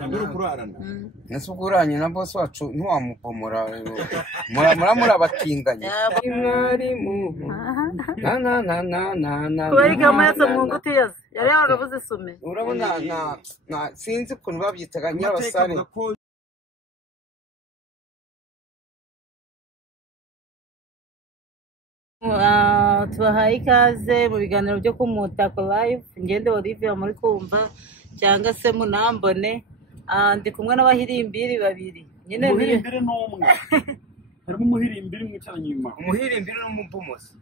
nabwo kurarana ese uguranye na boss wacu ntiwamupomora muri abatinganye mwarimu na kubera igama yatse mu nguti yaze yari yaravuze isume urabona sinzi ukuntu babyitaga nyabasare tubahaye ikaze mu biganiro byo kumutako live ngende Olivia muri kumva cyangwa se munambone ndi kumwe n'abahirimbiri babiri nyine umuhirimbiri n'umwe harimo umuhirimbiri mwicaranye inyuma umuhirimbiri n'umupumuzi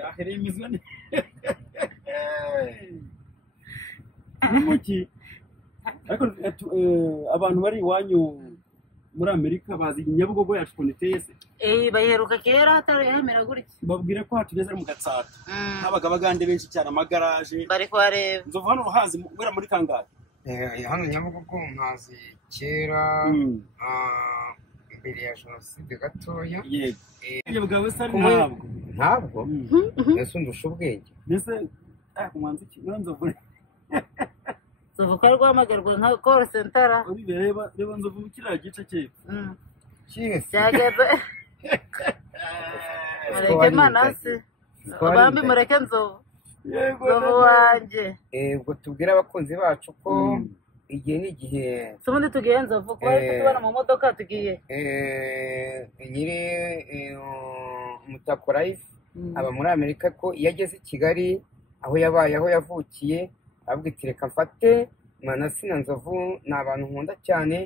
yahirimizwe n'umuki ariko abantu bari iwanyu muri Amerika bazi Nyabugogo yacu koniteye se baheruka kera hataremera gutya babwire ko hatugeze mu Gatsata habaga abagande benshi cyane amagaraje bari kwareba nzovu hano ruhazi ngera muri kangahe hano Nyabugogo nkazi kera mbere ya jenoside gatoya yego bwawe se ari ntabwo ese ndusha ubwenge mbese kumwanza iki nzovu tuvuka rwamagarwa nka call center reba nzovu kiriya gice cye cyageze mureke manasi abambi mureke nzovu nzovu wanjye ubwo tubwire abakunzi bacu ko igihe n'igihe ubundi tugiye nzovu kuba tubona mu modoka tugiye nyiri umutako live aba muri Amerika ko iyo ageze i Kigali aho yabaye aho yavukiye abwite reka mfate manasi na nzovu ni abantu nkunda cyane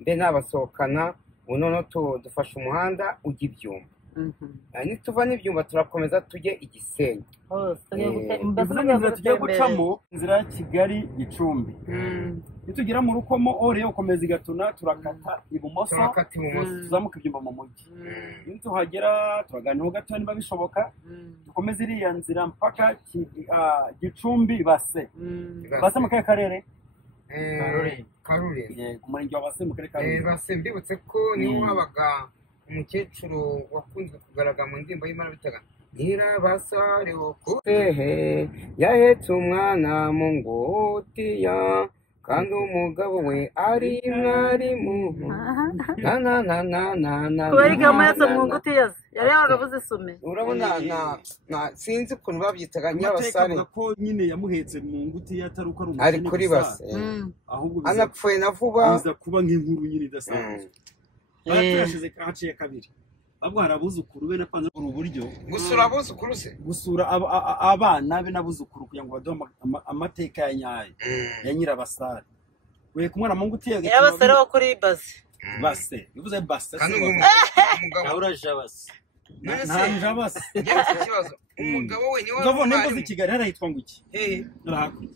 mbe nabasohokana ubu noneho dufashe umuhanda ujya ibyumba nituva n'ibyumba turakomeza tujye i Gisenyi inzira tugiye gucamo inzira ya Kigali Gicumbi nitugera mu Rukomo ore ukomeza igatuna turakata ibumoso tuzamuka ibyumba mu mujyi nituhagera turaganiraho gato niba bishoboka dukomeze iriya nzira mpaka Gicumbi base mu karere Karure ku murenge wa Base mu karere ka Base mbibutse ko niho habaga umukecuru wakunzwe kugaragara mu ndirimbo y'Imana bitaga Nyirabasare wo kutehe yahetse umwana mu ngutiya kandi umugabo we ari mwarimu kubera igama yatse mu nguti yaze yari yaravuze isume urabona sinzi ukuntu babyitaga nyabasare ko nyine yamuhetse mu nguti atari uko ari umukene ari kuri Base ahubwo anapfuye na vuba biza kuba nk'inkuru nyine idasanzwe baturashize haciye kabiri ahubwo harabuzukuru be napanze uburyo gusura abuzukuru se gusura abana be n'abuzukuru kugira ngo baduhe amateka ya nyayo ya Nyirabasare we kumwana mu nguti ya Nyirabasare wo kuri Base bivuze Base umugabo uraje Base nanje Base ikibazo umugabo we niwe nzovu Kigali harahitwa ngo iki arahakurya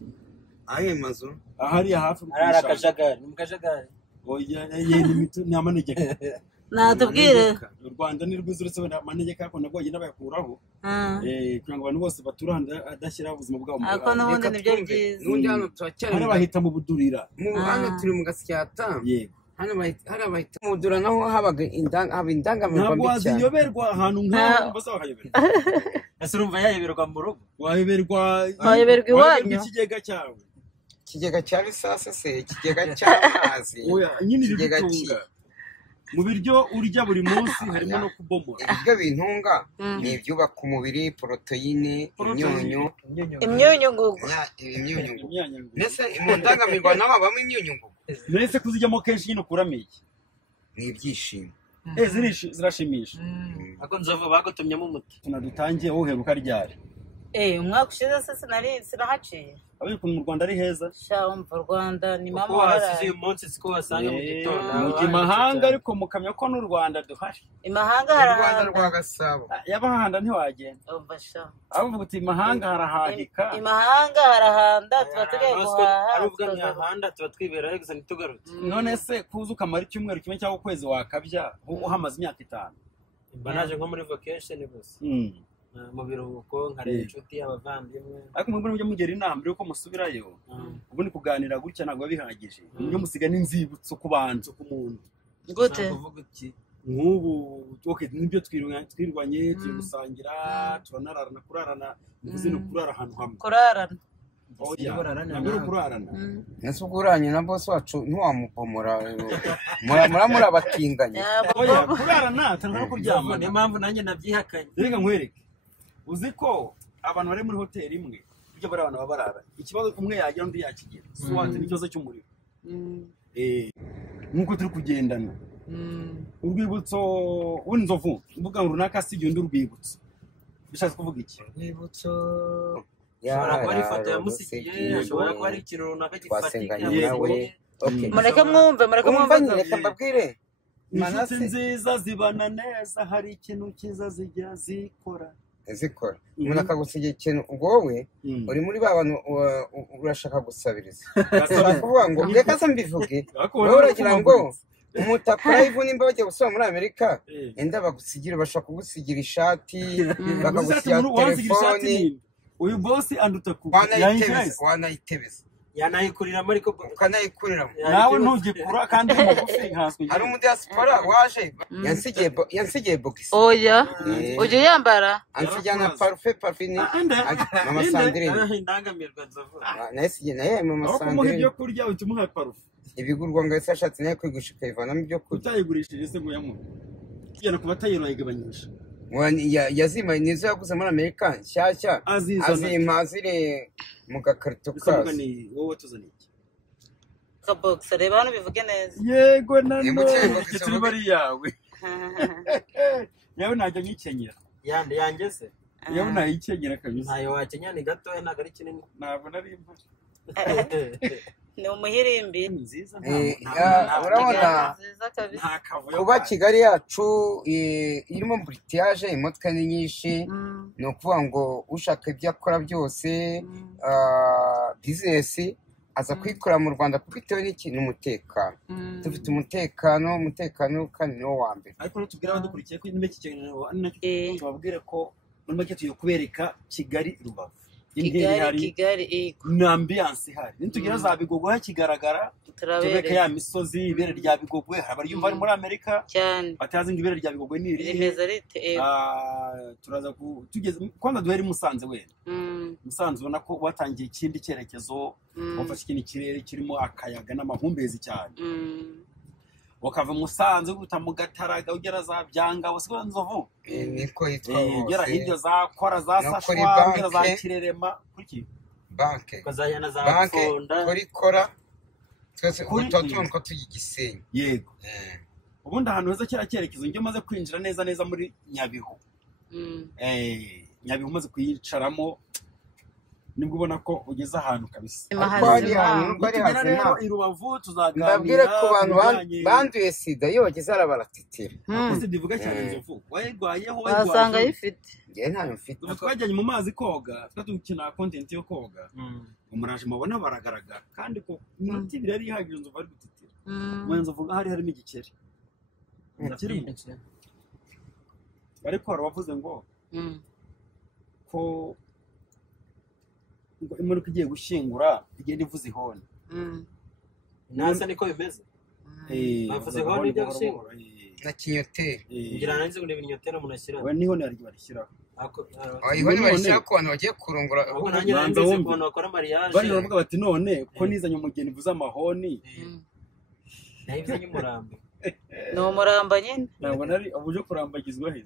ahe mazu ahari hafi arakajagari mukajagari oya yeni mitu ni amanegeka natubwire u Rwanda ni rwiza uretse amanegeka ko nabwo agenda bayakuraho kugira ngo abantu bose baturanda adashyira ubuzima bwabo mu ako n'ubundi nibyo byiza n'undi hano turacyari hano bahita mu Budurira hano turi mu Gasyata yego hano bahita mu Budura naho habaga indangamirwa mbi cyane ntabwo waziyoberwa ahantu nk'aho bose bakayoberwa ese urumva yayoberwa mu rugo wayoberwa iwanyu ikigega cyawe ikigega cya risase se ikigega cy'amazi nyine ibitunga mu biryo urya buri munsi harimo no kubomora ibyo bintunga ni ibyubaka umubiri poroteyine imyunyungugu mbese mu ndangamirwa naho habamo imyunyungugu mbese kuzijyamo kenshi nyine ukuramo iki ni ibyishimo zirashimisha ako nzovu bagutumyemo umuti tunadutangiye woheruka ryari umwaka ushize se sinahaciye abiko mu Rwanda ari heza umva Rwanda ni mama wasize uyu munsi siko wasanga mu gitondo mu mahanga ariko mukamya ko n'u Rwanda duhari imahanga harahanda rwa Gasabo yabahanda ntiwagenda umva sha avuga uti imahanga harahahika imahanga harahanda tuba tugiye guhaha aruvuga imahanda tuba twiberaho gusa ntitugarutse none se kuza ukamara icyumweru kimwe cyangwa ukwezi wakabya uhamaze imyaka 5 mba naje nko muri vacation gusa mu biruhuko nkareba inshuti abavandimwe ariko mwebwe mujye mugera inama yuko musubirayo ubundi kuganira gutya ntabwo bihagije niyo musiga n'inzibutso ku bantu ku muntu gute kuvuga iki nk'ubu nibyo twirwanye turi gusangira turanararana kurarana bivuze no kurara ahantu hamwe kurarana ntabwo uri kurarana ese ubwo uranye na boss wacu ntiwamubomora muri abatinganye kurarana atari kuryama niyo mpamvu nanjye nabyihakanye reka nkwereke uzi ko abantu bari muri hoteli imwe ibyo bari abantu baba barara ikibazo umwe yagira undi yakigira swate n'ikibazo cy'umuriro nk'uko turi kugendana urwibutso w'inzovu mvuga ngo runaka si undi urwibutso bishatse kuvuga iki urwibutso ashobora kuba ari ifoto yamusigiye ashobora kuba ari ikintu runaka gifatika mureke mwumve reka mbabwire inshuti nziza zibana neza hari ikintu cyiza zijya zikora umuntu akagusigira ikintu wowe uri muri ba bantu urashaka gusabiriza ushobora kuvuga ngo reka se mbivuge wowe uragira ngo umutaka live nimba bagiye gusura muri Amerika enda bagusigira bashaka kugusigira ishati bakagusigira telefoni uyu boss anduta ku wanayitebeza yanayikuriramo ariko ukanayikuriramo nawe ntugikura kandi mugufi nkaswe hari umudiaspora waje yansigiye box oya uje yambara ansigiye na parfait mama Sandrine indangamirwa nzovu naye mama Sandrine ibyo kurya utumuha parfait ibigurwa ngo ese ashatse naye kwigusha ivanamo ibyo kurya utayigurishije se ngo yamu kigena kuba tayiro yigabanyisha yazima nizo yaguze muri Amerika nshyashya azima ziri mu gakarito kazo ni wowe tuzaniye ka box reba hano bivuge neza yego nano turi bari yawe yawe najya nkikenyera yanjye se yawe nayikenyera kabisa ntayo wakenyera ni gato ntago ari kinini ntabwo nari impari ni umuhirimbi nziza urabona kuba Kigali yacu irimo britiage imodoka ni nyinshi ni ukuvuga ngo ushaka ibyo akora byose business aza kwikora mu Rwanda kuko bitewe n'ikintu umutekano dufite umutekano kandi niwo wa mbere ariko tubwira abadukurikiye ko n'iki kintu tubabwire ko muri make tuyo kubereka Kigali Rubavu Kigali na ambiance ihari nitugira za Bigogwe hakigaragara tubeka ya misozi ibere rya Bigogwe habari yumva ari muri Amerika cyane batazi ngo ibere rya Bigogwe ni iri rimeze rite turaza tugeze kwanda duheri Musanze we Musanze ubona ko watangiye ikindi cyerekezo wafashe ikindi kirere kirimo akayaga n'amahumbezi cyane wakava Musanze guta mu Gataraga ugera za Byanga bose Nzovu niko yitwa ugera hirya za Kora za Sashwa ugera za Kirerema kuki banke kazayana za Fonda kuri Kora twese utotonko ko tuyigisenye yego ubundi ahantu heza kira cyerekezo njye maze kwinjira neza muri Nyabihu Nyabihu maze kuyicaramo nibwo ubona ko ugeze ahantu kabisa bari hazima irubavu tuzaganira ndabwire ku bantu banduye sida iyo bageze arabaratitira ese divuga cyane Nzovu wayigwayeho wasanga yifite ngiye ntayo mfite twajyanye mu mazi koga tukina content yo koga umuraje mabona baragaragara kandi ko iminota ibiri ari ihagije Nzovu ari gutitira mwenzo vuga harimo igikeri ariko baravuze ngo ko imodoka igiye gushingura igenda ivuza ihoni nasa niko bimeze bavuze ihoni ijya gushingura na kinyoteri ngira nanze ngo n'ibinyoteri umuntu ashyira we niho nari barishyiraho ihoni barishyira ku bantu bagiye kurongora ahubwo nanjye nanze ukuntu bakora mariage bari baravuga bati none ko nizanye umugeni ivuza amahoni nayivanye umurambo ni umuramba nyine ntabwo nari ubuje kurambagizwa he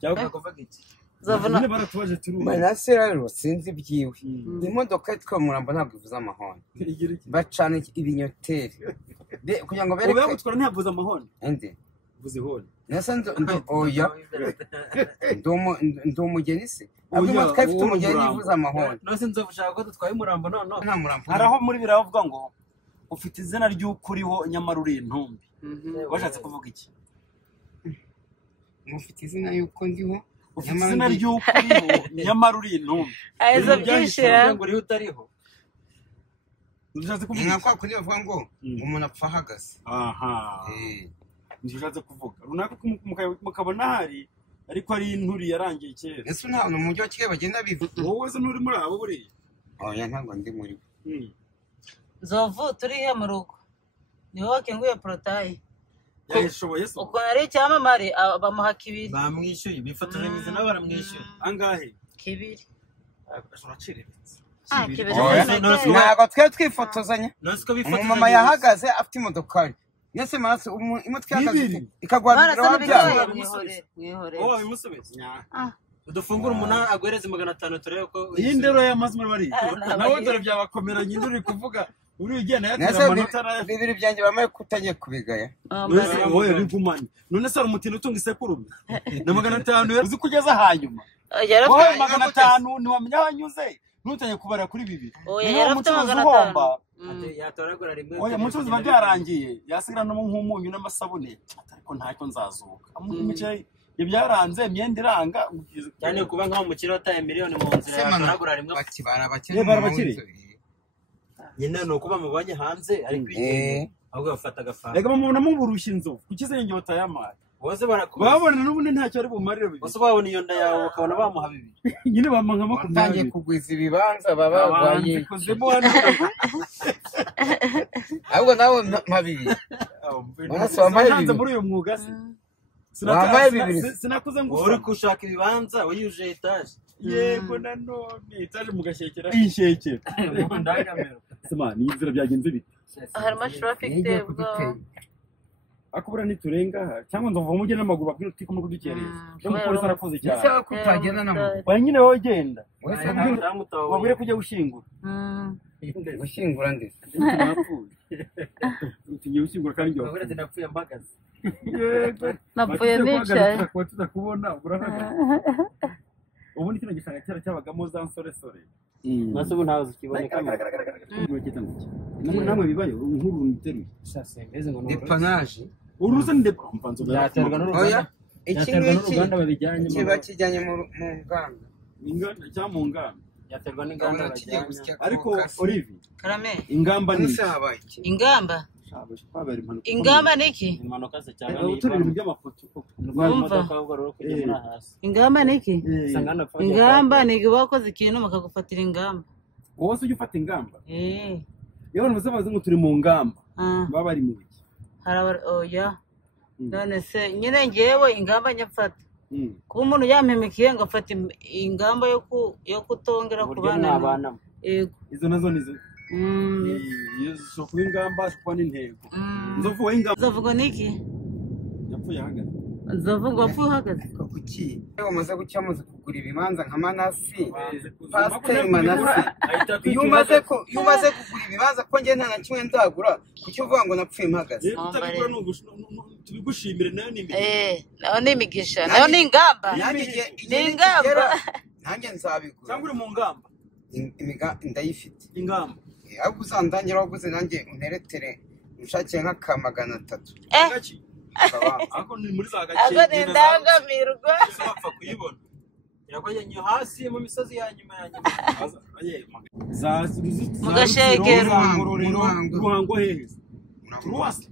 cyangwa kuvuga iki zavuna baratubaje turu manase rero sinzi byiwe imodoka yitwa murambo ntabwo ivuza amahoni bacana ibinyoteri kugira ngo bereke ubu gutwara ntiyavuza amahoni ende vuze ihoni nasa oya ndo umugeni se ahubwo imodoka ifite umugeni ivuza amahoni nose Nzovu ushaka ko dutwaye umurambo none nta murambo haraho muri biravuga ngo ufite izina ry'ukuriho nyamara uri intumbi bashatse kuvuga iki mufite izina y'uko ndiho ufite izina ry'ukuriho nyamara uri intumbi ahezo byishira ngo uriho utariho bishatse kuvuga nka kwa kundi bavuga ngo umuntu apfa ahagaze aha bishatse kuvuga runaka mukabona hari ariko ari inturi yarangiye kera ese nta mu mujyi wa Kigali bagenda bivuga wowe se nturi muri abo buriya oya ntabwo ndi muri Nzovu turihe mu rugo niwe wakenguye porotayi yashoboye se uko ari icyamamare bamuha kibiri bamwishyuye bifotoranyije nabo baramwishyuye angahe kibiri uraciriritse ntabwo twe twifotozanya umumama yahagaze afite imodokari yese maraso imodoka ihagaze ikagwabira wabyara wowe wabimusubiza udufungura umunara agwereze 500 turebe ko iyi ndero y'amazi muri bari nawe dore byabakomeranye induri kuvuga uri ugenda yatira amanota na bibiri byanjye bamaye kutangiye kubigaya wowe bigumanye none se umutino utunga isekurume na 500 uzi kugeza hanyuma wowe 500 ni wamenya hanyuze nutanye kubara kuri bibiri yarafite 500 yatoragura rimwe oya mucuzi bagarangiye yasigira no nk'umunyu n'amasabune ariko ntacyo nzazuka amumice ibyaranze imyenda iranga cyane kuba nka mu kirota ya miliyoni mu nzira yatoragura rimwe bakibara nyine no kuba mubanye hanze ari kwigenge ahubwo bafata agafana rega mumubona muburusha inzovu kukizenge batayamaye bose babona n'ubundi ntacyo ari bumarire bibiri bose babona iyo nda yawe bakabona bamuha bibiri nyine bamanka batangiye kugwiza ibibanza baba baye ahubwo nawe mpa bibiri bose wambaye bibiri muri uyu mwuga se wambaye bibiri sinakuze ngo uri kushaka ibibanza wiyuje etaje yego nanone etaje mugashyekera inshyekera ndagamera sima ni inzira byagenze bite harimo traffic tebwa akubura niturenga cyangwa ndumva umujye n'amaguru bakwiye utiko muri kudukereza cyo mupolisi arakoze cyane ese kutagenda n'amaguru oya nyine wowe genda ndamutaho wabure kujya gushingura gushingura ndetse tugiye gushingura kandi njye wabure ndapfuye mbagaze yego napfuye nicaye kwa tutakubona urahagaze ubu ni kino gishanga cyara cyabagamo za nsore maze ubu ntawe ukiboneka namwe bibayo nkuru niteruye depanaje uruza ni mvanzo yaterwa n'uruganda iki n'uruganda babijyanye kiba kijyanye mu nganda cyangwa mu nganda yaterwa n'inganda babijyanye ariko Olivier karame ingamba ni ingamba niki impanuka se cyangwa uturira mu by'amafoto imodoka ahubwo rero kujya hasi ingamba niki ingamba ni bakoze ikintu bakagufatira ingamba wowe ujye ufata ingamba yewe ntuze bazi ngo turi mu ngamba baba bari mu biki oya none se nyine ngewe ingamba nyafata kuba umuntu yampemikiye ngafata ingamba yo kutongera kubana yego izo nazo nizo kuba ingamba kuba n'intego nzovu w'ingamba nzovuga niki yapfuye ahagaze nzovuga wapfuye uhagaze kuki umaze gucyamuza kugura ibibanza nka Manasi Pasiteri Manasi iyo umaze kugura ibibanza ko njye nta na kimwe ndagura kuki uvuga ngo napfuye mpagaze tubigushimire nayo ni nayo ni imigisha nayo ni ingamba ni ingamba nanjye nzabigura cyangwa uri mu ngamba ndayifite ingamba ahubwo uzandangira waguze nanjye unteretere ushakiye nk'aka 300 ako ni muri za gace ako ni indangamirwa wapfa kuyibona irakoye hasi mu misozi ya nyuma mu gashegero ruhango heza ruwasi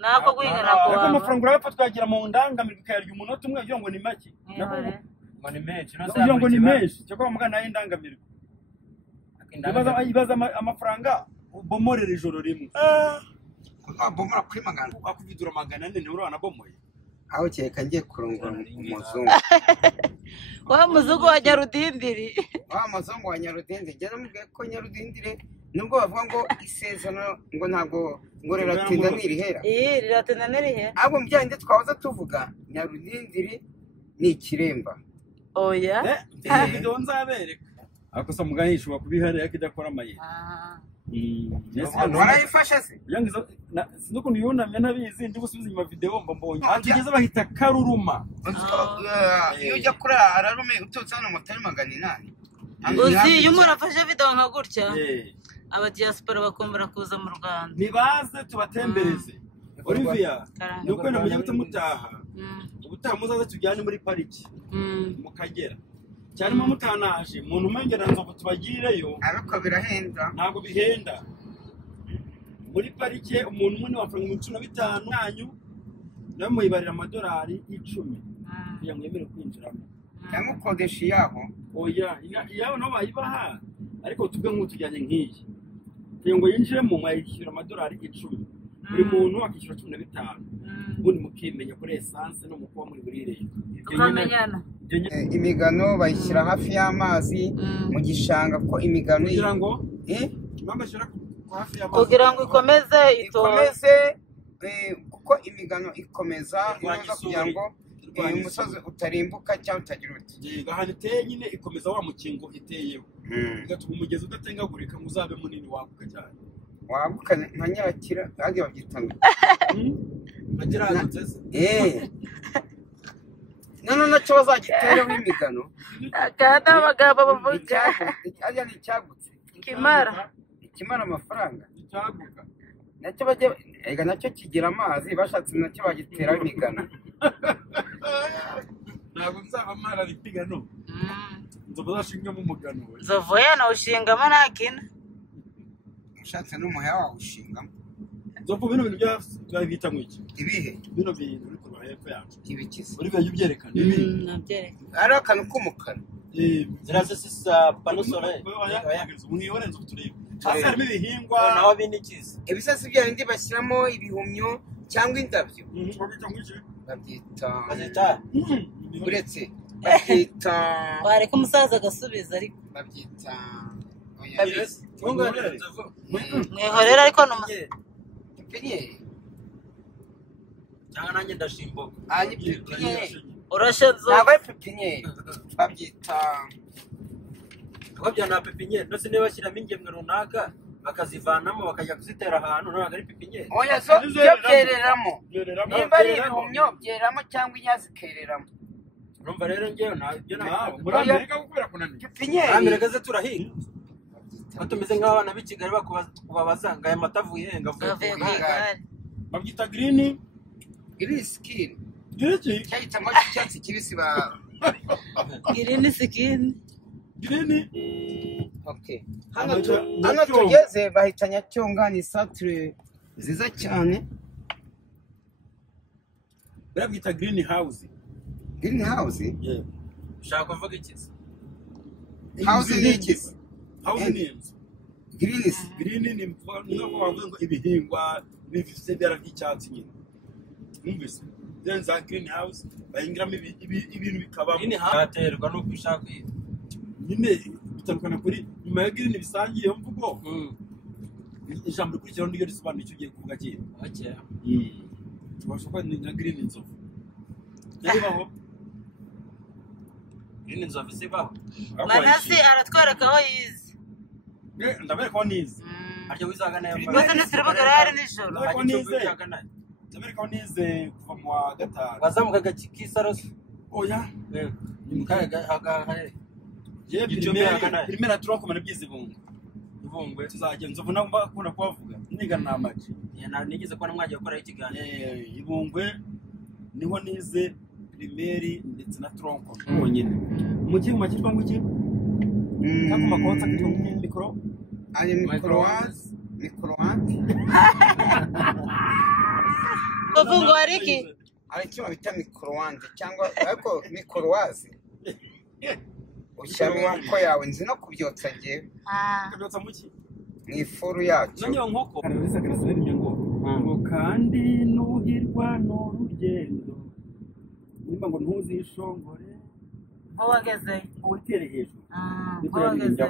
nako guhinga nako ariko amafaranga urayapfa twagira mu ndangamirwa ikayarya umunota umwe ugira ngo ni make ngo ni menshi ugira ngo ni menshi cyangwa mugana nayo indangamirwa ibaza amafaranga ubomorera ijoro rimwe bomora kuri 100 akuvidura 400 niwe uranabomoye aho cyeka ngiye kurongora umuzungu wa muzungu wa Nyarudindiri wa muzungu wa Nyarudindiri njye namubwiye ko Nyarudindiri nubwo bavuga ngo isezano ngo ntago ngo riratinda nirihera riratinda nirihera abo mbyande twahoza tuvuga Nyarudindiri ni ikiremba oya video nzabereka akosa muganisha kubihariye kidakora amayeri warayifasha se yangiza sinuko niyunamye nabizi ndi gusubiza inyuma video mbonye atugeze bahita karuruma iyo ujya kuri ararume ututse hano motari 800 uzi yumura afashe video nka gutya aba diaspora bakombera kuza mu Rwanda nibaze tubatembereze Olivier nuko namujye gutamutaha ubutaha muzaza tujyane muri pariki mu Kagera cyane mu mutanaje umuntu umengera nzovu tubagireyo ariko birahenda ntago bihenda muri parike umuntu umwe wafaranga 15 nanyu nawe muyibarira amadolari 10 kugira ngo yemere kwinjiramo cyangwa ukodesha yaho oya yaho no bayibaha ariko tubwe nk'utujyanye nk'iyi kugira ngo yinjire mu mwayishyura amadolari 10 buri muntu akishyura 15 ubundi mukimenya kuri essence no mukuba muri burire tukamenyana imigano bayishyira hafi y'amazi mu gishanga ko imigano kugira ngo bamashyira hafi y'amazi kugira ngo ikomeze kuko imigano ikomeza neza kugira ngo umusozi utarimbuka cyangwa utagira uti ahantu iteye nyine ikomeza wa mukingo iteyeho bigatuma umugezi udatengagurika ngo uzabe munini waguka cyane waguka nka nyirakira bagiye babyitanga bagiragutse none nacyo bazagitereho imigano akana abagabo bavuga ajya ni icyagutse ikimara amafaranga icyaguka nacyo bajya ega nacyo kigira amazi bashatse nacyo bagiteraho imigano ntabwo nzaba mara imigano nzoba zashingamo umugano nzovu yanawushingamo nta kina ushatse n'umuheha wawushingamo nzovu bino bintu byabita mu iki ibihe bino bintu uri kureba hepfo yacu ibikiza uri byo byerekana ari akantu k'umukara ziraza sisa pano solaire umwiyorenze utureba hasi harimo ibihingwa naho binikiza ibisasi bya bindi bashyiramo ibihumyo cyangwa indabyo babyita uretse babyita wareka umusaza agasubiza ariko babyita mwihorera ariko ni pipiniyeri cyangwa nanjye ndashimboka pipiniyeri urashenzo ntabwo ari pipiniyeri babyita kuko bya na pipiniyeri ndetse niba bashyiramo ingemwe runaka bakazivanamo bakajya kuzitera ahantu ntabwo ari pipiniyeri oya zo byereramo nimba ari ibihumyo byereramo cyangwa inyazi zikereramo urumva rero ngewe ntabyo ntabwo muri Amerika gukubera kunanira pipiniyeri Amerika ze turahinga batumeze nk'abana b'i Kigali bakubabaza ngo aya mata avuye he ngo avuye ku igare babyita green skin iki cyahitamo icyatsi kibisi ba green skin green okay hano tugeze bahita Nyacyonga ni centre nziza cyane babyita green house ushaka kuvuga iki house ni iki house ni inzu green ni niyo bavuga ngo ibihingwa bifite ibara ry'icyatsi nyine mwumvise then za green house bahingiramo ibintu bikabamo green house yaterwa no kwishaka nyine bitandukana kuri nyuma ya green bisangiye yo mvugo ijambo rikurikiraho niryo risobanura icyo ugiye kuvuga kera tubasha kuba ni na green inzovu nibaho green inzovu zibaho manasi aratwereka aho yize ndabereka aho nize aryo wizaga nayo mbese nisirubaga hari nijoro ndabereka aho nize kuva mu wa gatanu wazamukaga kisarosi oya ni mukaga agahe primera turakoma byize ibungwe tuzagenza ubu nabo bakunda kubavuga nigana n'amaji nigeze kubona mwagiye gukora ikiganiro ibungwe niho nize primeri ndetse na tronco bonyine mu gihe mu makirwa ngo iki kakuma konsa kitwa mikro ari microwazi uvuga ariki ari cyo bita microwande cyangwa ariko microwazi ushyira inkoko yawe nzi no kubyotsa ngewe kubyotsa mu ki mu ifuru yacu nanyo nkoko ngo kandi nuhirwa n'urugendo nimba ngo ntuzishongore aho wageze utere hejuru niko wageze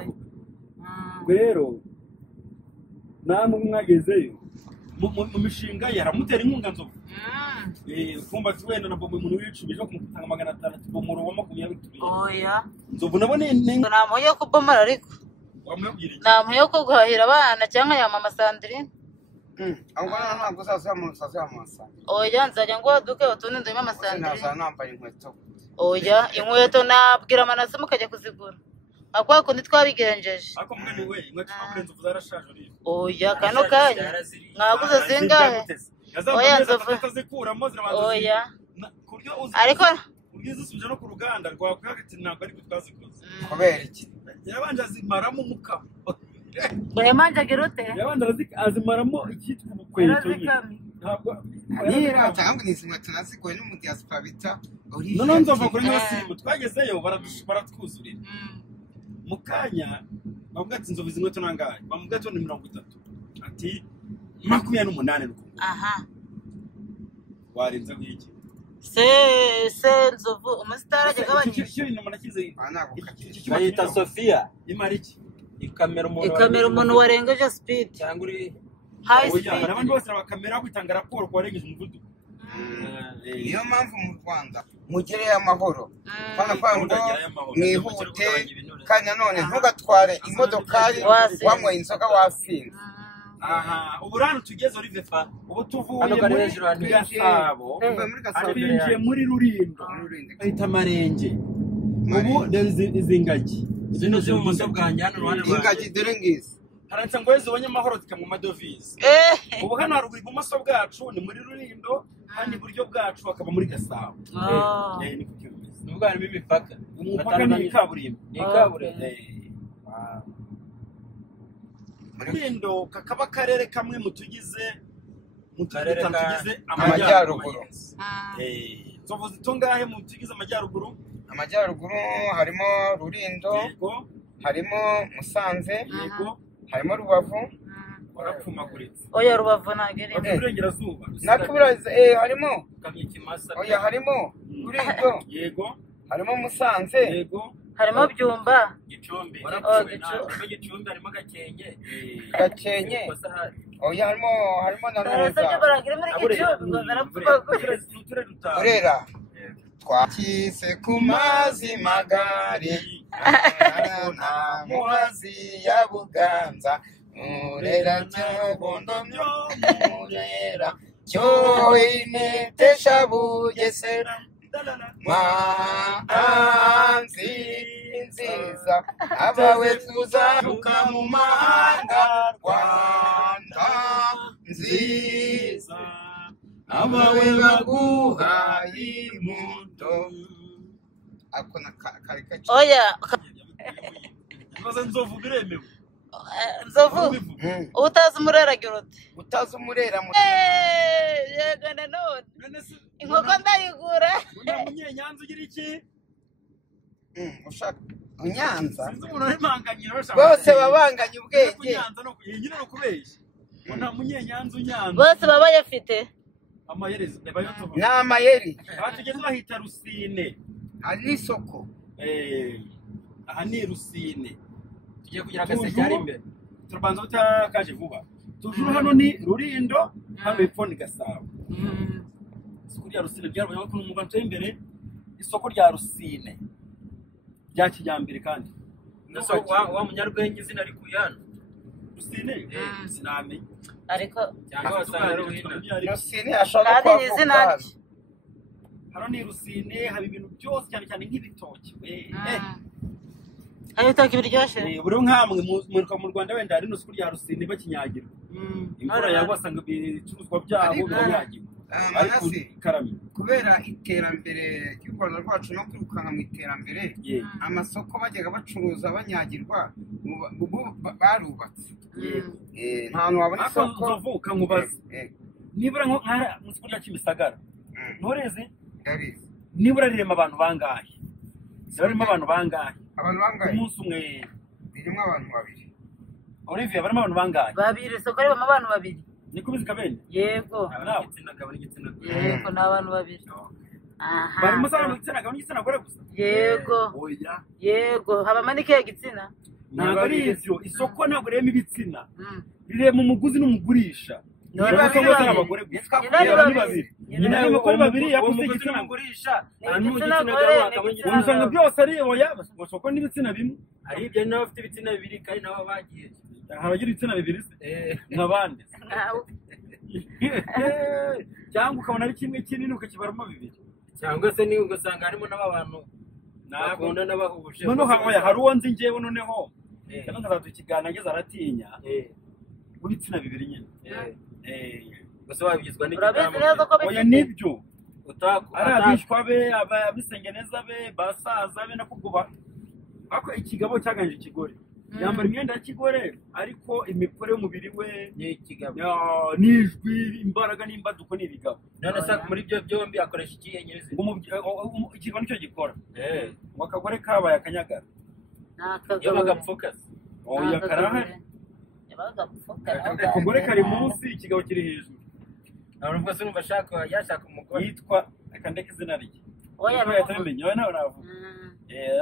rero namwe mwagezeyo mu mishinga ye aramutera inkunga nzovu kumva ati wenda na bombe umuntu wicubije kumutanga 500 bomoro wa 20 oya nzovu nabone namo yo kubomara ariko namo yo kuguhahira abana cyangwa ya mama Sandrine angwana ntabwo uzazamusa oya nzajya ngo duke utundi ndimo mama Sandrine naza nambaye inkweto oya inkweto nabwira manase mukajya kuzigura akwa kundi twabigenjeje ako mugani we inkweto bakurenze uzarashaje uri oya kano kanya mwaguze zingahe oya nzovu oya ariko ubwizusubije no ku ruganda rwakagati ntabwo ari twazikoze kubera iki yabanje azimaramo umukamo yamanje gerute yabanje azimaramo ikitwa ubukweto ntabwo nira cyangwa nizimwe tunazikoye no mu diaspora bita none nzova kuri nyasimu twagezeyo baratwuzurira mukanya bavuga ati nzovu zimwe tunangaye bavuga ati 30 ati 28 aha warenze nk'iki se nzovu umusitari ajya gabanyije icyo inyuma nakize bayita Sofia imara iki ikamera umuntu warengeje speed cyangwa uri high oya speed abandi bose bakamera kwitanga raporo ko warengeje umuvuduko niyo mpamvu mu Rwanda mugereye amahoro kandi ngo mwihute kandi nanone ntugatware imodokari wanyweye inzoga wasinze aha ubu rano tugeze Olive fa ubu tuvuye muri Gasabo twinjiye muri Rulindo bahita Marenge ubu izi ngagi zino ziri mu maso bwanjye hano ruhande ingagi dore ngizi haranse ngo zibonye amahoro zikamwa amadovize ubu hano haruguru ibumoso bwacu ni muri Rulindo kandi iburyo bwacu bakaba muri Gasabo ni ku kibuga nubwo harimo imipaka umupaka ni kaburimbo Rulindo kakaba karere kamwe mu tugize amajyaruguru nzovu zitungahe mu tugize amajyaruguru harimo Rulindo harimo Musanze yego harimo Rubavu warapfumaguritse oya Rubavu nagere Iburengerazuba nakubiraze harimo kamye kimasa oya harimo Rulindo yego harimo Musanze yego harimo Byumba Gicumbi Gicumbi harimo Gakenke oya harimo na Roza byo baragira muri Gicumbi barapfumaguritse Burera twakise ku mazi magari na muhazi ya Buganza Murera cyobondo myo Murera cyoinetesha Bugesera maanzi nziza abawe tuzaruka mu mahanga Rwanda nziza abawe baguha imundo akona karikacho oya baza nzovu biremewe nzovu utazi umurera girote utazi umurera yego nanone inkoko ndayigura nta munyenyanza ugira iki ushaka Nyanza bose babanganye ubwenge nyine no kubeshya nta munyenyanza unyanza bose baba yafite amayeri n'amayeri batugeze bahita Rusine ari n'isoko aha ni Rusine tugiye kugira agasekari imbere turabanza utakaje vuba tujuru hano ni Rulindo hano hepfo ni Gasabo isoko rya Rusine byarabonye ko mu Rwanda imbere isoko rya Rusine rya kijyambere kandi naso wa munyarwenge izina ari kuyana Rusine sinamenye ariko cyangwa wasanga Rusine ashaka kwa izina hano ni Rusine haba ibintu byose cyane cyane nk'ibitoki ibitoki biryoshye buri nkamwe mu Rwanda wenda hari n'isoko rya Rusine bakinyagirwa imvura yagwa asanga ibicuruzwa byabo biranyagirwa ariko karami kubera iterambere ry'u Rwanda rwacu no kwirukanka mu iterambere amasoko bajyaga bacuruza banyagirwa barubatse nta hantu wabona isoko uvuka nkubaza nibura nko mu isoko rya Kimisagara ntureze nibura rirema abantu bangahe barimo abantu bangahe umunsi umwe birimo abantu babiri Olivier barimo abantu bangahe babiri isoko ririmo abantu babiri niko bizika bene yego igitsina gabo n'igitsina gore yego ni abantu babiri barimo sana igitsina gabo n'igitsina gore gusa yego oya yego habamo n'ikihe gitsina ntabwo ari ivyo isoko ntabwo rirema ibitsina rirema umuguzi n'umugurisha abagore babiri nyina y'abagore babiri yakuze igitsina gurisha usanga byose ari oya isoko n'ibitsina bimwe ari ibyo nawe ufite ibitsina bibiri kandi nawe bagiye abagira ibitsina bibiri nk'abandi cyangwa ukabona ari kimwe kinini ukakibaramo bibiri cyangwa se niba ugasanga harimo n'abantu bakunda n'abahuje noneho hari uwo nzi njyewe noneho cyangwa nkazatu ikiganiro ageze aratinya w'ibitsina bibiri nyine gusa wabigizwa n'igitaramo oya nibyo ari abishwa be abisengeneza be basaza be nakuguba ako ikigabo cyaganje ikigore yambara imyenda ya kigore ariko imikore y'umubiri we n'ijwi imbaraga n'imbaduko n'ibigabo none se muri byo byombi akoresha ikihe nyirizi ikigo nicyo gikora ngo akagore kabaye akanyagara iyo bagapfukase oya karahari akagore kari munsi ikigabo kiri hejuru ntabwo se numva ashaka yashaka umugore yitwa akandeka izina rye oya yatabimenye wowe nawe navuga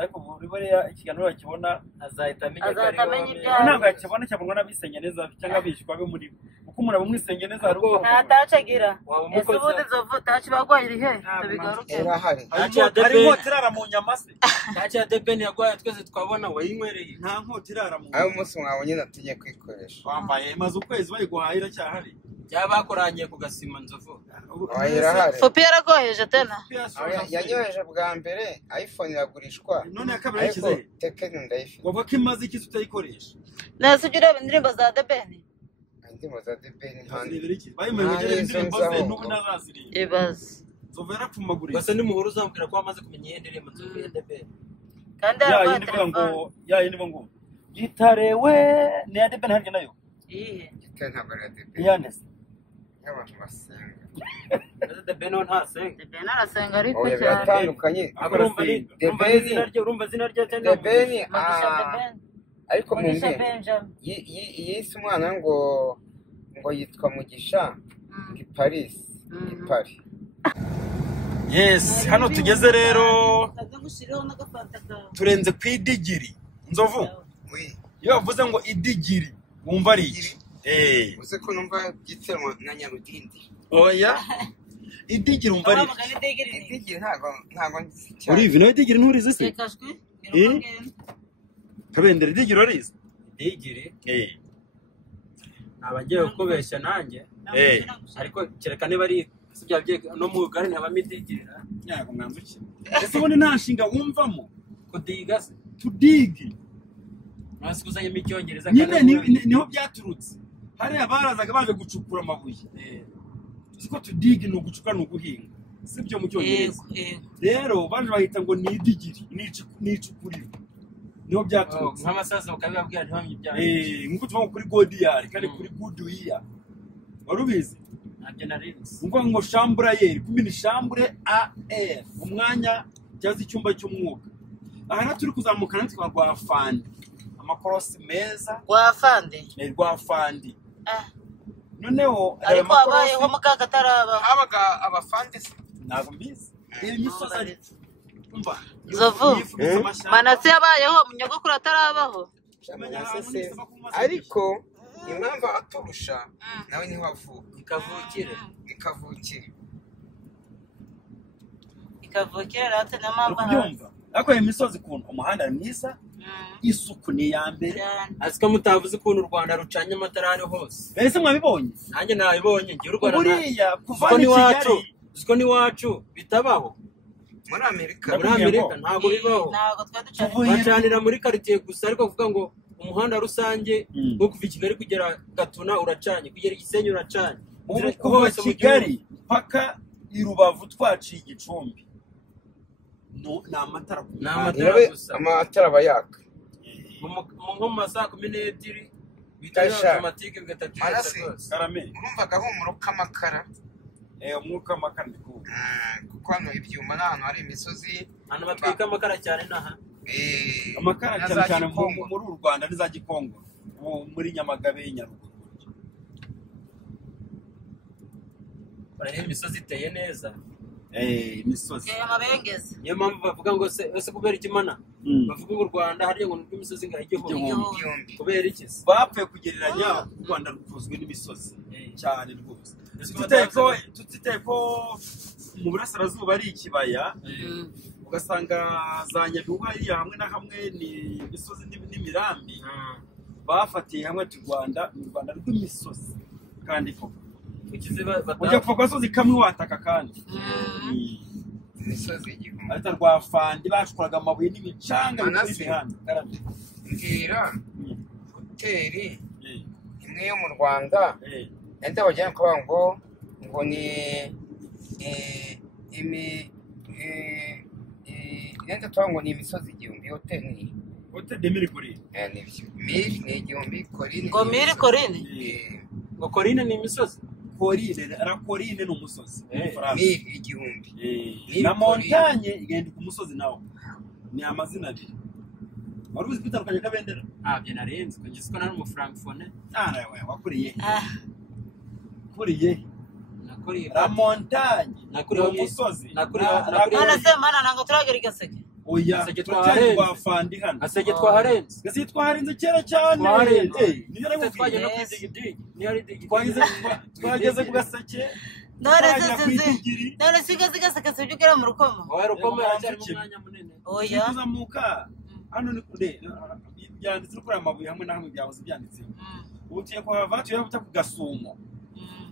ariko buriya ikiganiro bakibona azahita amenya ibyaha ntabwo yakibona cyabonwa n'abisenge neza cyangwa abishwa be muri kuko umuntu abumwisenge neza hari ubwo nta taci agira ese ubundi Nzovu taci bagwaye iri he tubigaruke irahari hari inkota irara mu nyama se taci ya debeni yagwaye twese twabona wayinywereye nta nkota irara mu ayo umunsi mwabonye natugiye kwikoresha wambaye maze ukwezi bayiguhaye iracyahari byabakoranye ku gasima Nzovu irahari Fopi yaragoheje tena yanyoheje bwa mbere iPhone iragurishwa none ya kabiri yakize Tekno ndayifite wavuga ko imaze iki tutayikoresha nese ujya ureba indirimbo za debeni indirimbo za debeni bayimuye kugera indirimbo ze n'ubu ntazaziririmba ibaze Nzovu yarapfumaguriye gusa nimuhuru uzambwira ko wamaze kumenya iyi ndirimbo Nzovu ya debeni kandi yayindi bivuga ngo yayindi bivuga ngo gitarewe ni ya debeni harya nayo iyihe ntabwo ari debeni yandese y'abantu basenga debeni ho ntasenga debeni arasenga ariko oya cyane biratandukanye urumva izina rye cyangwa debeni Mugisha Debeni ariko Mugisha mumbe Benjamin yise umwana ngo yitwa Mugisha i Paris i Paris yes hano tugeze rero kazagushiraho n'agafanta kawe turenze ku idigiri Nzovu iyo bavuze ngo idigiri wumva ari iki uze ko numva byitseranwa na Nyarudindi oya idigiri wumva ari iki idigiri ntabwo nzi cyane Olive nawe idigiri nturize se rekashwe kabendera idigiri warize idigiri abagiye gukobeshya nanjye ariko kereka niba ari sibya no mu gari ntabamo idigiri nyago mwanzuki ese ubundi nta nshinga wumvamo kudiga se tudigi nasi kuzanye mu cyongereza nyine niho byaturutse hariya barazaga baje gucukura amabuye siko tudigi ni ugucuka ni uguhinga sibyo mu cyongereza rero baje bahita ngo ni idigiri ni icukuriro niho byaturutse nk'amasaza bakabibabwira ntibamenye ibyaha nk'uko tuvuga kuri godiyari kandi kuri guduya wari ubizi ntabyo narinzi ngo ngo chambrayeri kumbe ni chambre AR umwanya cyazi icyumba cy'umwuka aha turi kuzamukana twitwa Rwafandi amakorosi meza Rwafandi noneho ariko abayeho mukaga taraba habaga abafandi ntabwo mbizi iyi misozi ari umva Nzovu Manase yabayeho munyogokuru atarabaho ariko impamvu aturusha nawe niho avuka ikavukire rate na mama kubyumva ariko iyi misozi kuntu umuhanda mwiza isuku ni ya mbere asika mutavuze ukuntu u Rwanda rucanye amatara ari hose ese mwabibonye nanjye nabibonye ngiye u Rwanda buriya kuva ni Kigali siko ni wacu bitabaho muri Amerika ntabwo bibaho bacanira muri quartier gusa ariko kuvuga ngo umuhanda rusange wo kuva Kigali kugera Gatuna uracanye kugera Gisenyi uracanye kuva Kigali paka i Rubavu twaciye Igicumbi no namatara gusa amatara bayaka mu masaha 12 bitari automatique bigatagenda karame urumvaga humuro kamakara umwuka makara kuko hano ibyuma n'ahantu hari imisozi hano batwika amakara cyane naha amakara cyane cyane muri u Rwanda niza Gikongo muri Nyamagabe y'Nyaruguru barebe imisozi iteye neza imisozi amabengeza niyo mpamvu bavuga ngo ese kubera ikimana bavuga ngo u Rwanda hariya ngo nubwo imisozi igihumbi kubera iki bapfuye kugereranya u Rwanda rutuzwe n'imisozi cyane rwose tutitaye ko mu burasirazuba ari ikibaya ugasanga za Nyabihu hariya hamwe na hamwe ni imisozi n'imirambi bafatiye hamwe u Rwanda rw'imisozi kandi koko ujya kuva gasozi kamwe wataka kandi imisozi igihumbi ariko Rwafandi bashukuraga amabuye n'imicanga mbwira hoteli imwe yo mu Rwanda enda bajyana kuvuga ngo ni nenda tuvuga ngo ni imisozi igihumbi hoteli de Mille Collines ni igihumbi Collines ngo Mille Collines ngo Collines ni imisozi Collines ni umusozi ni igihumbi na montagne igenda ku musozi nawo ni amazina abiri wari uzi bitandukanye kabendera byo narenze ngizwe na mu Frankfurt wakuriye kuriye la montagne nakuri umusozi none se mana nango turagera igaseke oya twaharenze twafandi hano gaseke twaharenze gasi twaharenze kera cyane niyo rero twagiye no kwidigidigi niyo ari digidigi twageze ku gaseke none se igaseke se ugera mu rukomo oya rukomo yaracyari mu mwanya munini oya kuzamuka hano ni kure byanditse kuri amabuye hamwe na hamwe byahoze byanditse ubu tuye kwa vatu yo buta ku gasumo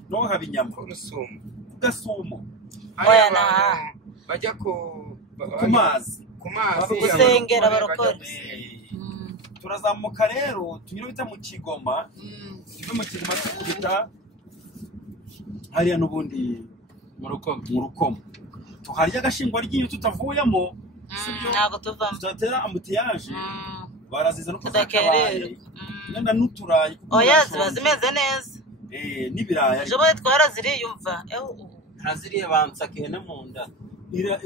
no haba inyama ku gasumo oya na bajya ku mazi gusengera barokore turazamuka rero tunyura bita mu Kigoma tuve mu Kigoma tukubita hariya n'ubundi mu rukomo tuharya agashingwa ry'inyo tutavuyemo ntago tuvamo tutatera ambutiyaje baraziza no kuzakerera nenda n'uturayi oya ziba zimeze neza n'ibiraya ejo boye twaraziriyumva haziriye bansake no mu nda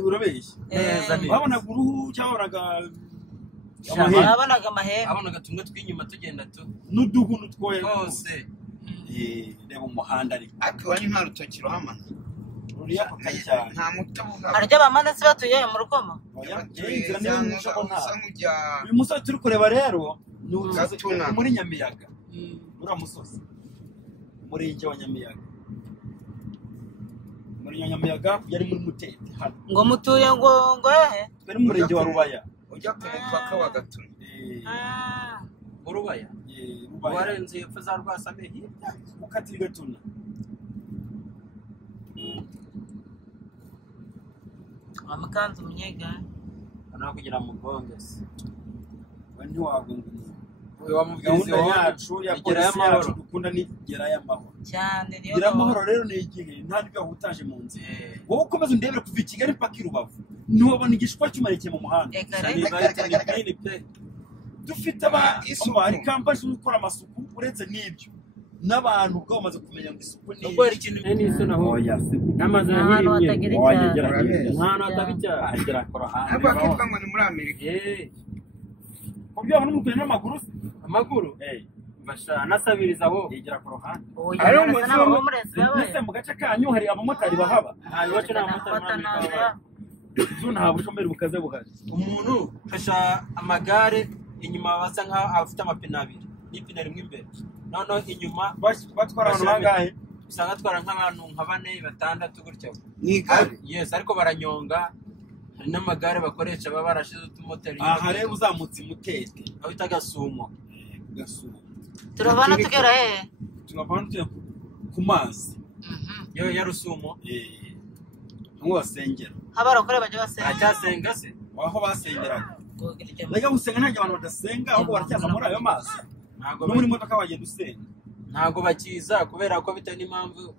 urabeshya neza neza babonaga uruhu cyabonaga amahembe abonaga tumwe tw'inyuma tugenda tu n'uduhu n'utwoya hose reba umuhanda ariko wari nta rutoki ruhamana ruriya cyane nta mutabuga harya abamana se batuye mu rukomo uyu musozi turi kureba rero ni muri Nyamiyaga uriya musozi umurenge wa Nyamiyaga muri Nyamiyaga yari muri Mutete hano ngo mutuye ngo he twari mu murenge wa Rubaya ujya ku mupaka wa Gatuna Rubaya warenze epfo za Rwasame hirya ukatira Gatuna amakanzu munyega ana kugira mu gonges wandi wagonga uyu wamubwiriza yacu ya polisi yacu dukunda ni gerayo amahoro cyane niyo gerayo amahoro rero ni igihe nta nibyo hutaje mu nzi wowe ukomeza ndebere kuva i Kigali paka i Rubavu ntiwabona igishwa cyumarekeye mu muhanda dufite abari kampani gukora amasuku uretse n'ibyo n'abantu ubwo bamaze kumenya ngo isuku ni ukora ikintu n'iso naho n'amazi nahirimye wayegera nta tabijya agera kora ntabwo akitwa ngo ni muri Amerika kubyo abantu mutwe amaguru basha nasabiriza bo yegera ku ruhande ari umuzungu mu gace kanyu hari abamotari bahaba iwacu nta motari nta bushomeri bukaze buhari umuntu fasha amagare inyuma basa nka afite amapine abiri n'ipine rimwe imbere noneho inyuma batwara abantu bangahe usanga atwara nk'abantu nka 4 6 gutyo yes ariko baranyonga hari n'amagare bakoresha baba barashize utumoteri aha rero uzamutse Mutete aho bita Gasumo turabana tugera he turabana tujya ku mazi yo ya Rusumo ngo basengera habarokore baje basenga acyasenga se aho basengeraga Lega gusenga ntajya abantu badasenga ahubwo baracyaza muri ayo mazi no muri modoka bagenda usenga ntago bakiza kubera ko bita n'impamvu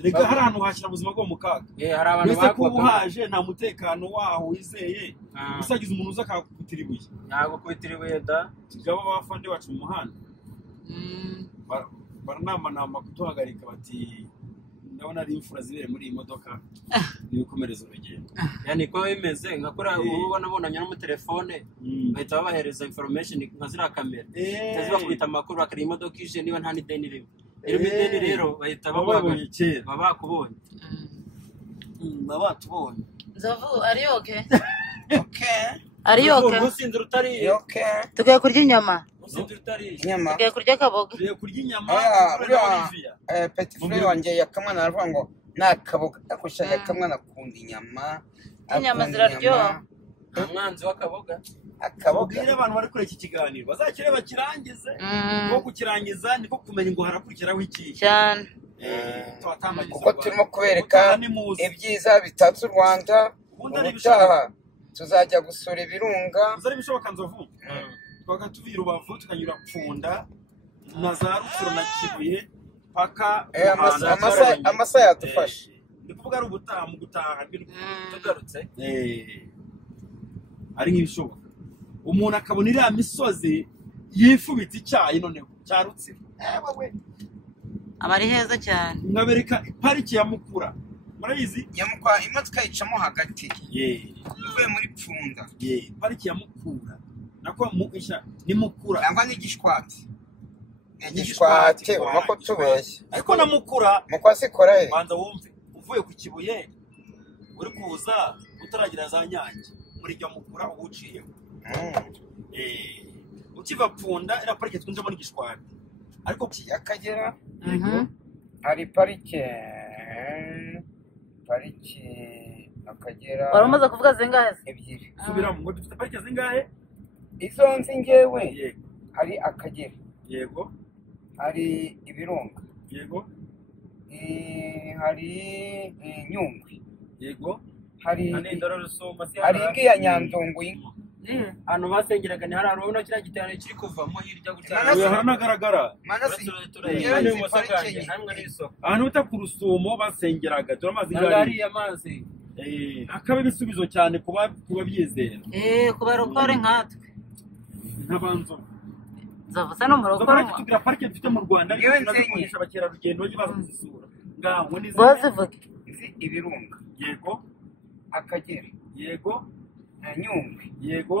rega hari ahantu hashira ubuzima bwo mu kaga hari abantu bakubuhaje nta mutekano waho wizeye usagize umuntu uza akakutira ibuye ntago kwitira ibuye da kigaba abafande bacu mu muhanda baranamanama kutuhagarika bati ndabona ari imfura zibere muri iyi modoka n'ibikomereza urugendo yani ko bimeze nka kuri ubu nabonanye no mu telefone bahita babahereza information nka zira kamera tazi bakubita amakuru bakari imodoka ije niba nta n'ideni rimwe ideni rero bahita babonye kera babakubonye babatubonye Nzovu ari okay ari usinzira utari tugiye kurya inyama usinzira utari inyama tugiye kurya kaboga tugiye kurya inyama petit frère wanjye yakamwana aravuga ngo nakaboga akusha yakamwana akunda inyama ziraryoha umwanzi w'akaboga akababwira abantu bari kuri iki kiganiro bazakire bakirangize ko kukirangiza niko kumenya ngo harakurikiraho iki cyane kuko turimo kubereka ibyiza bitatse u Rwanda ubutaha tuzajya gusura ibirunga uzari bishoboka Nzovu twagatuviye Rubavu tukanyura Pfunda na za Rufuro na Kibuye paka amasa yadufashe ndi kuvuga ari ubutaha mu gutaha tugarutse ari nk'ibishoboka umuntu akabona iriya misozi yifubitse icyayi noneho cyarutse abari heza cyane ngabereka pariki ya Mukura murayizi Nyamukwa imodoka yicamo hagati uvuye muri Pfunda pariki ya Mukura nako ni Mukura cyangwa ni Gishwati Gishwati urako tubeshye ariko na Mukura mukwasi kora he banza wumve uvuye ku Kibuye uri kuza utaragira za Nyange muri jya mukura ubuciyeho ukiva Pfunda ira parike twinjemo n'Igishwati ariko Akagera hari parike Akagera waramaze kuvuga zingahe ebyiri subira mu dufite parike zingahe izo nzi ngewe hari Akagera yego hari Ibirunga yego hari Nyungwe yego hari Ndoro Rusumba hari ngiya Nyandungu hano basengeraga ni hari urabona kiriya gitano kiri kuvamo hirya gutya hanagaragara Manasi ahantu bita ku Rusumo basengeraga turamazi ngari amazi akaba ibisubizo cyane kuba byizera kuba rukore nkatwe nkabanzo zavuze no mu rukore tugira parike dufite mu Rwanda ariko tunakoresha abakerarugendo baje bazisura ngaho ni bazivuga Ibirunga yego Akagera yego Nyungwe yego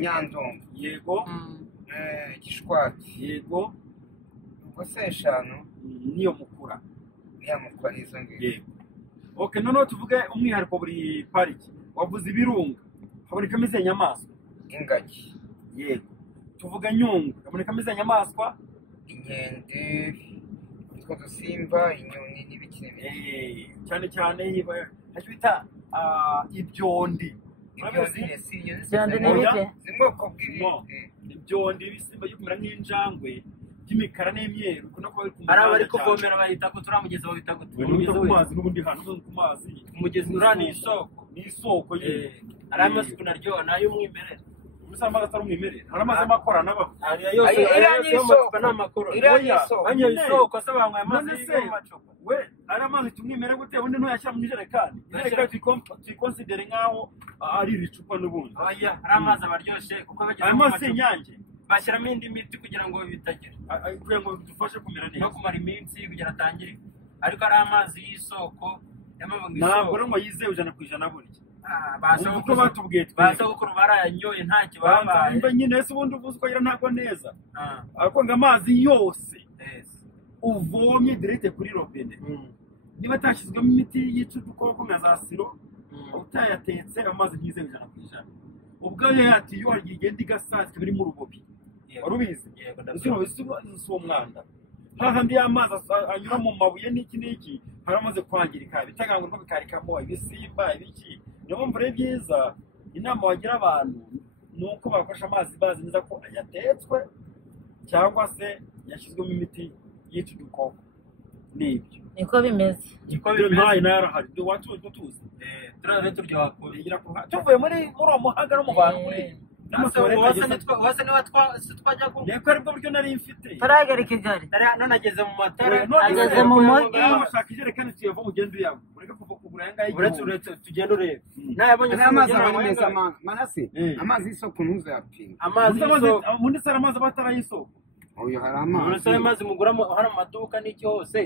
Nyandungu yego Gishwati yego ubwo se eshanu niyo mukura izo ngizo yego okay noneho tuvuge umwihariko buri pariki wavuze Ibirunga habonekamo izihe nyamaswa ingagi yego tuvuga Nyungwe habonekamo izihe nyamaswa inkende utwo dusimba inyoni n'ibiki cyane cyane hacyo bita ibyondi cyane n'ibike zimoko bw'ibindi ibyondi bisimba byo kumera nk'injangwe by'imikara n'imyeru kuno ko ari abari kuvomera bahita ko turamugeza bahita ko umugezi w'amazi n'ubundi hantu ku mazi umugezi urani isoko ari amazi kunaryoha nayo umwimerere usanga atari umwimerere hari amazi amakora n'aba ariya yose n'amakoro anyo isoko asabanywa amazi y'amacupa we ari amazi tumwimere gute ubundi ntuyashyira mu ijerekani tuyikonsidere nk'aho ari ibicupa n'ubundi oya ari amazi abaryoshye kuko bagira amazi y'Inyange bashyiramo indi miti kugira ngo bitagira kugira ngo bidufashe kumera neza no kumara iminsi kugira atangire ariko ari amazi y'isoko ntabwo ngo yizewe 100% burya basaba batubwiye basaba barayanyoye nta kibabaye mba nyine ese ubundi uvuze ko ntabwo neza ariko ngo amazi yose uvomye direct kuri robine niba atashyizwemo imiti yica udukoko nka za siro utayatetse amazi ntizewe 100%. ubwo yati yo igenda igasaza biri mu rubobi warubizi si umwanda hahandi y'amazi anyura mu mabuye n'iki haramaze kwangirika bitagangwa ko bikarikamo ibisimba ibiki niyo mpamvu rero byiza inama wagira abantu nuko bakoresha amazi bazi neza ko yatetswe cyangwa se yashyizwemo imiti yica udukoko n'ibyo niko bimeze ntayo narahari watuje tuzi turaze turyoha kubigira tuvuye muri uwo muhaga no mu bantu muri wose niwe twajya ku niko aribwo buryo nari mfite taragera i Kigali none ageze mu matara ageze mu mujyi bashaka ijerekani tuyava mugenda uyago ureka kuva kugura aya ngaya uretse tugenda ureba nayabonye amazi ari meza Manasi amazi y'isoko ntuzayapinga amazi y'isoko ubundi se amazi batarayisoko oya hari amazi amazi mugura hari amaduka n'icyo hose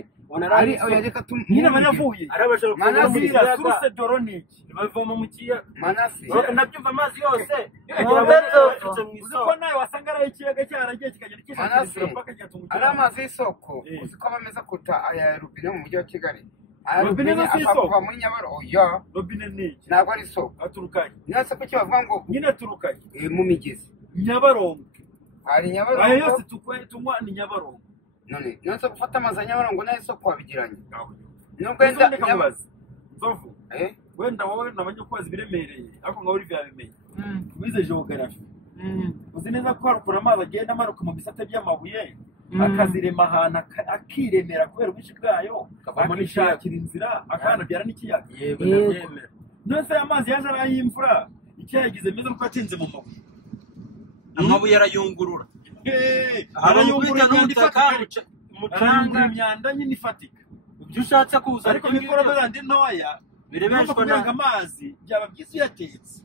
ari oya reka nyine banavuye arabashaka Manasi turuse doroniki bavoma mu kiyaga Manasi nabyumva amazi yose uko nawe wasanga ari ikiyaga cyaragiye kikagera kishakira mpaka cyatungukira ari amazi y'isoko uziko bameze kuta aya rubine mu mujyi wa Kigali robine zo s'isoko kuva muri Nyabaro oya robine ni ntabwo ari isoko aturukanye nyase ko kibavuga ngo nyine aturukanye mu migezi Nyabarongo hari Nyabarongo ayo yose tunywa ni Nyabarongo none nyase gufata amazi ya Nyabarongo nayo isoko wabigiranye nubwo wenda nyabazi nzovu wenda wowe nabanje kwazi biremereye ariko nka Olivier yabimenye wize geography uzi neza ko harukura amazi agenda amaruka mu bisate by'amabuye akazirema ahantu akiremera kubera ubwinshi bwayo akishakira inzira akanabyara n'ikiyaga yego ndabyemera nose amazi yaje arayimvura icyagize meze nuko atinze mu mabuye amabuye arayungurura arayungurura n'undi fatika umucanga imyanda nyine ifatika ibyo ushatse kuza ariko mikorobe zandi ntoya birebeshwa amazi byaba byiza uyatetse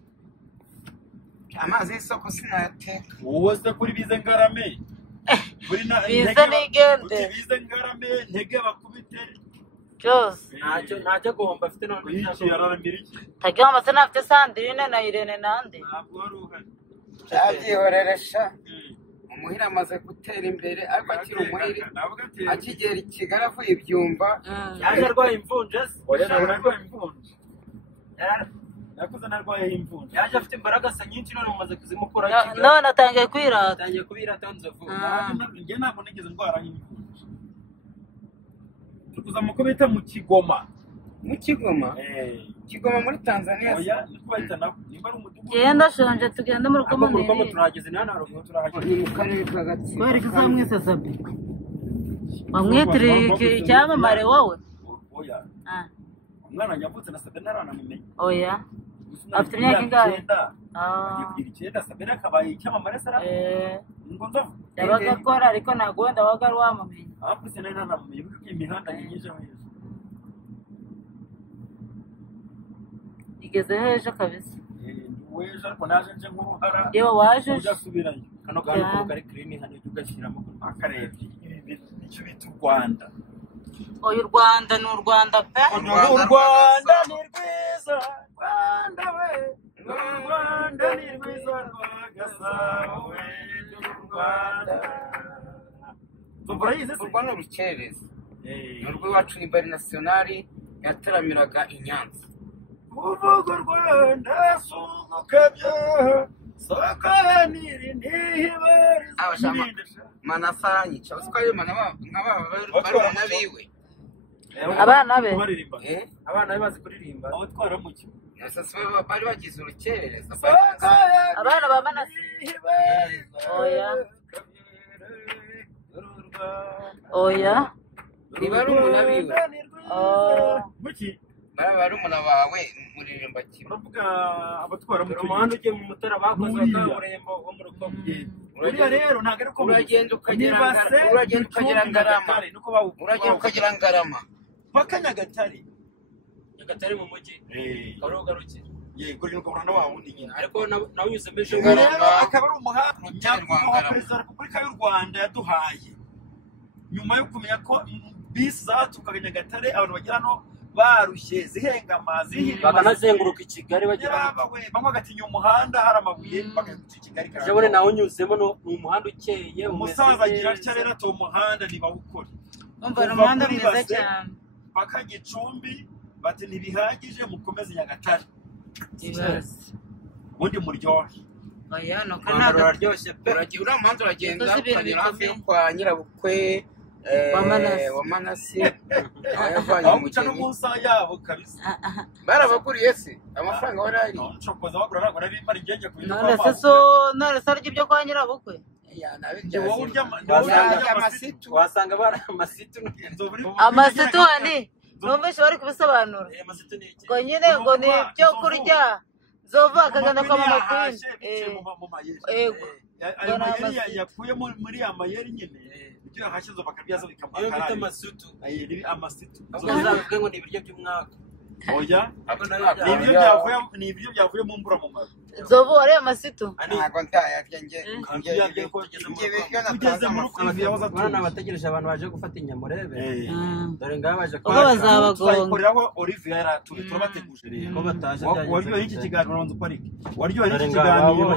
amazi y'isoko sinayateka wowe se kuri bize ngarame bize n'igende bize ngarame ntege bakubite cyose ntacyo guhomba afite none iki yararamira iki tajya amase nafite Sandrine na Irene nande ntabwo wari uhari cyabyihoreresha umuhire amaze gutera imbere ariko akiri umuhire akigera i Kigali avuye ibyumva yaje arwaye imvunja oya ntabwo narwaye imvunja yakuze narwaye imvunja yaje afite imbaraga se nyinshi none mumaze kuzimukura none atangiye kwirata atangiye kubirata nzovu njye ntabwo nigeze ndwara nk'imvunja tukuza mu kubita mu Kigoma Kigoma muri Tanzania oya niko bahita nako nimba ari umudugudu genda shonje tugende mu rukomo turahageze ni hano haruguru turahageze ni mu karere ka Gatsibo bari kuzamwise Sabi wamwitiriye icyamamare wowe oya umwana yavutse na Sabe ntaranamenye oya afite imyaka ingahe kugira 9 Sabe akabaye icyamamare sara ngo nzo yabaga akora ariko ntabwo wenda waga ari wamumenye apuse nari nanamumenye kuko imihanda nyinshi aho igeze heje kabisa weje ariko naje nje nk'uruhara yewe waje ujasubirayo kano kantu kari clean hano ugashyiramo akarebye nicyo bita u Rwanda oya u Rwanda ni u Rwanda pe u Rwanda ni rwiza Rwanda we u Rwanda ni rwiza rwagasabo we u Rwanda u Rwanda rukereza ni urw'iwacu ni bari nationali yataramiraga i Nyanza uvuga u Rwanda sungukabyo sakaniri ntihibariza manafanyica usikayo barabana biwe abana be abana be bazi kuririmba aho twaramuke bari bagize urukerereza abana ba Manase oya niba ari umuntu abiwe muki barumuna bawe muririmba kimwe uravuga abatwara mu umuhanda ugiye mu Mutara bakoze kaburimbo wo mu Rukomo uriya rero ntabwo ari ko uragenda ukagera Ngarama paka Nyagatare mu mujyi karo garukira yego rero ukabona wa wundi nyine ariko nawe unyuze mbeshe akaba ari umuhanda nyakubahwa perezida wa repubulika y'u Rwanda yaduhaye nyuma yo kumenya ko bisi zaturukaga Nyagatare abantu bagera no barushye zihengama bakanazenguruka i Kigali bagira bamwe bagatinya umuhanda hari amabuye bagaruka i Kigali jabone nawe unyuzemo ni umuhanda ukeye umusaza agira atya rero ati umuhanda ntibawukore umva ni umuhanda mwiza cyane paka Gicumbi bati ntibihagije mukomeze Nyagatare ubundi muryohe oya no ntabwo araryoshye pe uriya muhanda uragenda ukanyura hafi yo kwa nyirabukwe wa Manase aho guca no munsi yabo kabisa barabaguriye se amafaranga wari ari nshokoza bagura ntabwo nari mari ngenge ku bintu none se arya ibyo kwa nyirabukwe wasanga bari amasitu hani numvise bari kubisobanura ngo nyine ngo ni ibyo kurya nzova akagana kwa mama Queen yego yakuye muri amayeri nyine ibyo yahashyize bakabyaza bikamara amasitu uzavuge ngo ni ibiryo by'umwaka oya ni ibiryo byavuye mu mbura mu mazu nzovu wari amasitu ntabwo ntayarya nge ugeze muri Kwiziya waza tubona abategereje abantu baje gufata inyamurebe dore ngaho baje ko bazabagonga Olivier yaratuye turabateguje rero ko bataje waryoye iki kiganiro uranze uko ari waryoye iki kiganiro